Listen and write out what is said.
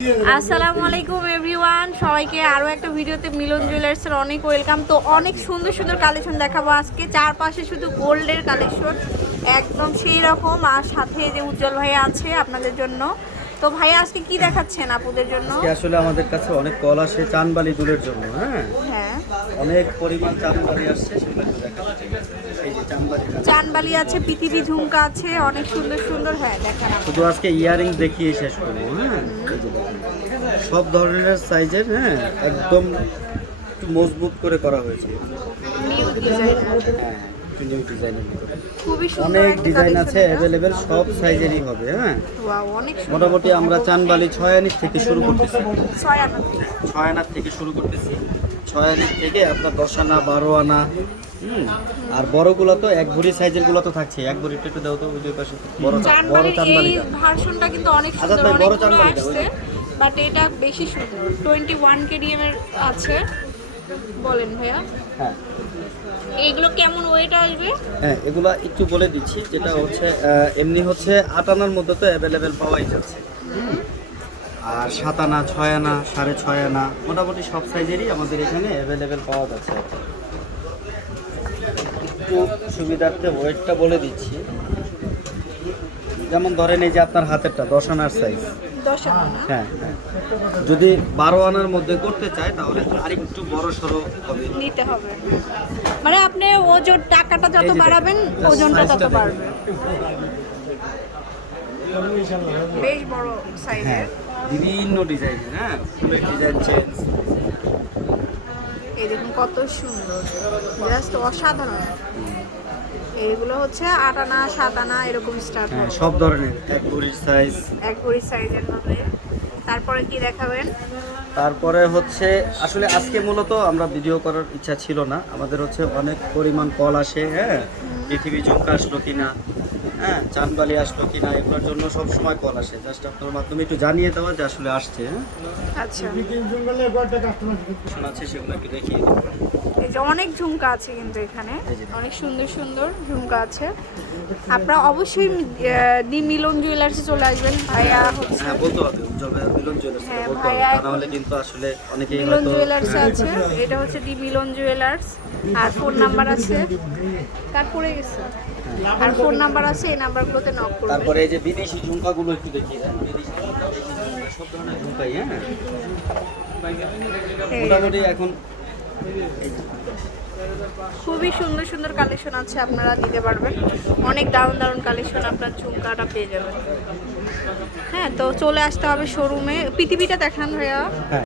আসসালামু আলাইকুম এভরিওয়ান সবাইকে আরও একটা ভিডিওতে মিলন জুয়েলার্সের অনেক ওয়েলকাম তো অনেক সুন্দর সুন্দর কালেকশন দেখাবো আজকে। চারপাশে শুধু গোল্ডের কালেকশন একদম সেই রকম। আর সাথে যে উজ্জ্বল ভাই আছে আপনাদের জন্য। তো ভাই আজকে কি দেখাচ্ছেন আপুদের জন্য? আসলে আমাদের কাছে অনেক কল আসে চানবালি দুলের জন্য হ্যাঁ? হ্যাঁ। অনেক পরিমাণ চানবালি আসছে সেগুলো একটু দেখাতে এই যে চানবালি চানবালি আছে পৃথিবী ঝুমকা আছে অনেক সুন্দর সুন্দর হ্যাঁ দেখান শুধু আজকে ইয়ারিং দেখিয়ে শেষ করব হ্যাঁ। সব ধরনের সাইজের হ্যাঁ একদম মজবুত করে করা হয়েছে। নিউ হ্যাঁ ডিজাইনের অনেক ডিজাইন আছে অ্যাভেলেবেল সব সাইজেরই হবে হ্যাঁ? মোটামুটি আমরা চানবালি ছয় আনির থেকে শুরু করতেছি। ছয় আনার থেকে শুরু করতেছি। ছয় আনার থেকে আপনার দশ আনা বারো আনা। হুম আর বড়গুলো তো এক ভরি সাইজেরগুলো তো থাকছে। এক ভরি একটু দাও তো ওই যে পাশে বড় বড় চানবালিটা ভার্সনটা কিন্তু অনেক আজাদ সুন্দর ভাই, বড় চানবালিটা, বাট এটা বেশি সুন্দর। টোয়েন্টি ওয়ান কেডিএম এর আছে। বলেন ভাইয়া। হ্যাঁ। এইগুলো কেমন ওয়েট আসবে? হ্যাঁ এগুলা একটু বলে দিচ্ছি যেটা হচ্ছে এমনি হচ্ছে আট আনার মধ্যে তো অ্যাভেলেবেল পাওয়াই যাচ্ছে। আর সাত আনা ছয় আনা সাড়ে ছয় আনা মোটামুটি সব সাইজেরই আমাদের এখানে অ্যাভেলেবেল পাওয়া যাচ্ছে। একটু সুবিধার্থে ওয়েটটা বলে দিচ্ছি। যেমন ধরেন এই যে আপনার হাতেরটা দশ আনার সাইজ হ্যাঁ হ্যাঁ। যদি বারো আনার মধ্যে করতে চায় তাহলে আরেকটু বড় সড়ো হবে। নিতে হবে। মানে আপনি ওজন টাকাটা যত বাড়াবেন ওজনটা তত বাড়বে। বেশ বড় সাইজের। হ্যাঁ বিভিন্ন ডিজাইনের হ্যাঁ ফুলের ডিজাইন চেঞ্জ এই দেখুন কত সুন্দর। জাস্ট অসাধারণ। এইগুলো হচ্ছে আট আনা সাত আনা এরকম স্টার্ট হয় সব ধরনের এক ভরির সাইজ এক ভরির সাইজের হবে তারপরে কি দেখাবেন? তারপরে হচ্ছে আসলে আজকে মূলত আমরা ভিডিও করার ইচ্ছা ছিল না। আমাদের হচ্ছে অনেক পরিমাণ কল আসে হ্যাঁ? পৃথিবী ঝুঁকা আসলো কিনা হ্যাঁ? চানবালি আসলো কিনা এগুলোর জন্য সব সময় কল আসে। জাস্ট আপনার মাধ্যমে একটু জানিয়ে দেওয়া যে আসলে আসছে হ্যাঁ? আচ্ছা। আছে সেগুলো একটু দেখিয়ে এই যে অনেক ঝুমকা আছে কিন্তু এখানে। অনেক সুন্দর সুন্দর ঝুমকা আছে। আপনারা অবশ্যই দি মিলন জুয়েলার্সে চলে আসবেন। ভাইয়া হ্যাঁ বলতে হবে ভাইয়া মিলন জুয়েলার্স হ্যাঁ, ভাইয়া কিন্তু আসলে অনেকেই মিলন জুয়েলার্স হ্যাঁ, আছে। এটা হচ্ছে দি মিলন জুয়েলার্স আর ফোন নাম্বার আছে। তারপরে গেছে। আর ফোন নাম্বার আছে এই নাম্বারগুলোতে নক করুন তারপরে এই যে বিদেশি ঝুমকাগুলো একটু দেখিয়ে দেন বিদেশি ঝুমকা, সব ধরনের ঝুমকাই হ্যাঁ। মোটামুটি এখন খুবই সুন্দর সুন্দর কালেকশন আছে, আপনারা নিতে পারবেন। অনেক দারুণ দারুণ কালেকশন আপনার ঝুমকাটা পেয়ে যাবেন। হ্যাঁ তো চলে আসতে হবে শোরুমে পৃথিবীটা দেখান ভাইয়া। হ্যাঁ